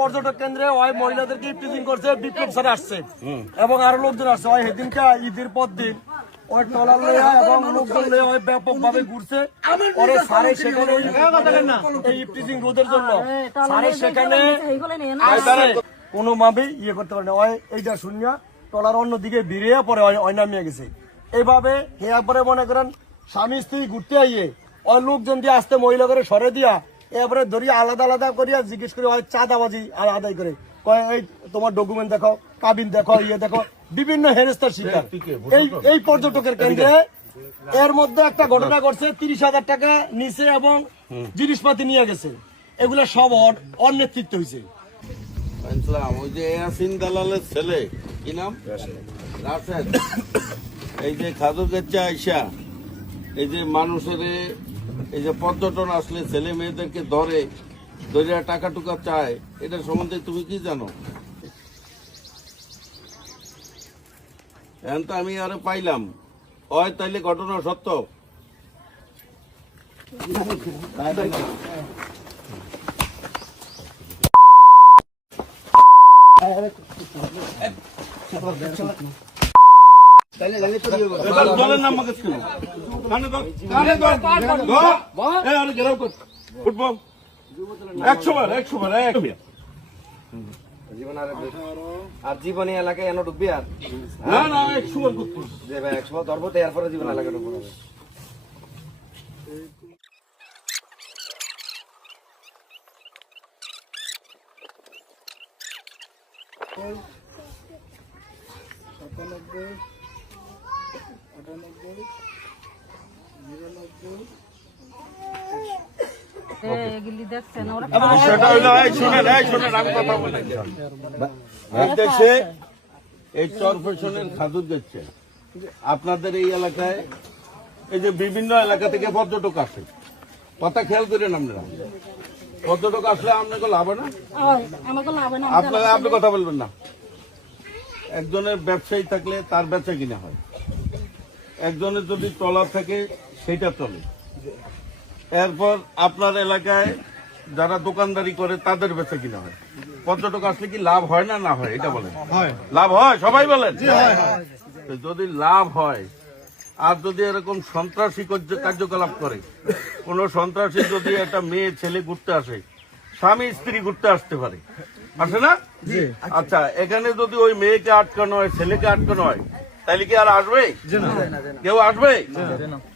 পর্যটক কেন্দ্রে ওই মহিলাদেরকে ইফটিজিং করছে, বিপ্লব স্যার আসছে এবং আরো লোকজন আসছে। ওই সেদিনকে ঈদের পর দিন ওই ট্রলার লইয়া এবং লোকজন লইয়া ওই ব্যাপক ভাবে ঘুরছে। ওরে সারে সেখানে এই ইফটিজিং রোধের জন্য সারে সেখানে কোনোভাবেই ইয়ে করতে পারে না। ওই এইটা শূন্য ট্রলার অন্যদিকে ভিড়িয়ে পরে ওই নামিয়ে গেছে। এইভাবে একবারে মনে করেন স্বামী স্ত্রী ঘুরতে আইয়ে ওই লোকজন দিয়ে আসতে মহিলা করে সরে দিয়া এরপরে ধরিয়া আলাদা আলাদা করিয়া জিজ্ঞেস করে ওই চাঁদাবাজি আদায় করে কয় এই তোমার ডকুমেন্ট দেখো, কাবিন দেখো, ইয়ে দেখো, বিভিন্ন হেনস্থার শিকার এই পর্যটকের কেন্দ্রে। এর মধ্যে একটা ঘটনা ঘটছে, 30,000 টাকা নিচে এবং জিনিসপাতি নিয়ে গেছে। এগুলো সব ওর নেতৃত্ব হয়েছে। ওই যে ইয়াসিন দালালের ছেলে কি নাম রাশেদ, এই যে খাদুরগঞ্জে আইসা এই যে মানুষের এই যে পর্যটন আসলে ছেলে মেয়েদেরকে ধরে টাকা টুকা চায়, এটা সম্বন্ধে তুমি কি জানো? এখন তো আমি আরো পাইলাম হয়, তাইলে ঘটনা সত্য। বলেন না আমাকে কেন? ফুটবল 100 বার আর জীবনী এলাকায় এনে ঢুকবি আর না 100 বার করতে যে ভাই 100 ধরবো তো এরপরে জীবন এলাকায় ঢুকবো। এই চরফেশনের খাদুর যাচ্ছে আপনাদের এই এলাকায়, এই যে বিভিন্ন এলাকা থেকে পর্যটক আসে, কথা খেয়াল করেন আপনারা। পর্যটক আসলে আপনাকে লাভ হয় না, আপনারা আপনি কথা বলবেন না। একজনের ব্যবসায়ী থাকলে তার ব্যবসা কিনা হয়, একজনের যদি ট্রলার থাকে সেটা চলে। এরপর আপনার এলাকায় যারা দোকানদারি করে তাদের বেচা কিনা হয়। পর্যটক আসলে কি লাভ হয় না হয়? এটা বলেন। লাভ হয়? সবাই বলেন। যদি লাভ হয়, আর যদি এরকম সন্ত্রাসী কার্যকলাপ করে, কোন সন্ত্রাসী যদি একটা মেয়ে ছেলে ঘুরতে আসে, স্বামী স্ত্রী ঘুরতে আসতে পারে, আসে না? আচ্ছা, এখানে যদি ওই মেয়েকে আটকানো হয়, ছেলেকে আটকানো হয়, তাহলে কি আর আসবে? কেউ আসবে?